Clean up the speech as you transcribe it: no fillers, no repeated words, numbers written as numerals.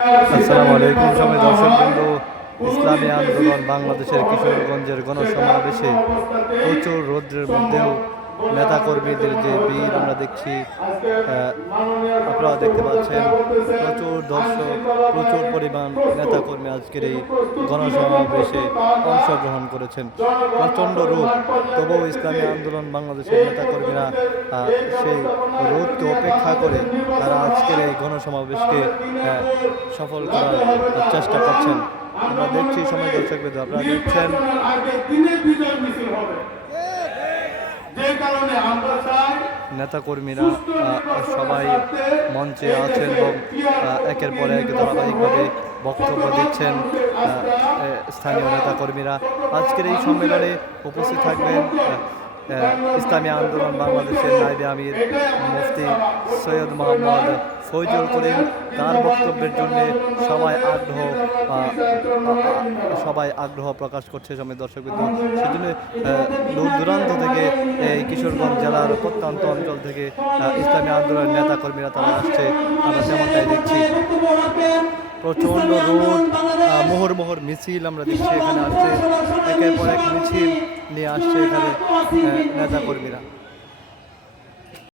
আসসালামু আলাইকুম সবাই দর্শকবৃন্দ। ইসলামী আন্দোলন বাংলাদেশের কিশোরগঞ্জের গণসমাবেশে প্রচুর রৌদ্রের মধ্যেও নেতাকর্মীদের যে ভিড় আমরা দেখছি, আপনারা দেখতে পাচ্ছেন প্রচুর দর্শক, প্রচুর পরিমাণ নেতাকর্মী আজকের এই গণসমাবেশে অংশগ্রহণ করেছেন। প্রচণ্ড রোদ, তবুও ইসলামী আন্দোলন বাংলাদেশের নেতাকর্মীরা সেই রোদকে উপেক্ষা করে তারা আজকের এই গণসমাবেশকে সফল করার চেষ্টা করছেন। আমরা দেখছি সময় দর্শকবৃন্দ, আপনারা দেখছেন নেতাকর্মীরা সবাই মঞ্চে আছেন এবং একের পর এক ধারাবাহিকভাবে বক্তব্য দিচ্ছেন। স্থানীয় নেতাকর্মীরা আজকের এই সম্মেলনে উপস্থিত থাকবেন ইসলামী আন্দোলন বাংলাদেশের নায়েবে আমির মুফতি সৈয়দ মোহাম্মদ ফয়জুল করিম। তার বক্তব্যের জন্য সবাই আগ্রহ প্রকাশ করছে সময় দর্শকবৃন্দ। সেজন্য দূর দূরান্ত থেকে এই কিশোরগঞ্জ জেলার প্রত্যন্ত অঞ্চল থেকে ইসলামী আন্দোলনের নেতাকর্মীরা তারা আসছে, আমরা তেমনটাই দেখছি। প্রচণ্ড রোদ, মোহর মিছিল আমরা দেখছি এখানে আসছে, একের পর এক মিছিল নিয়ে আসছে এখানে নেতাকর্মীরা।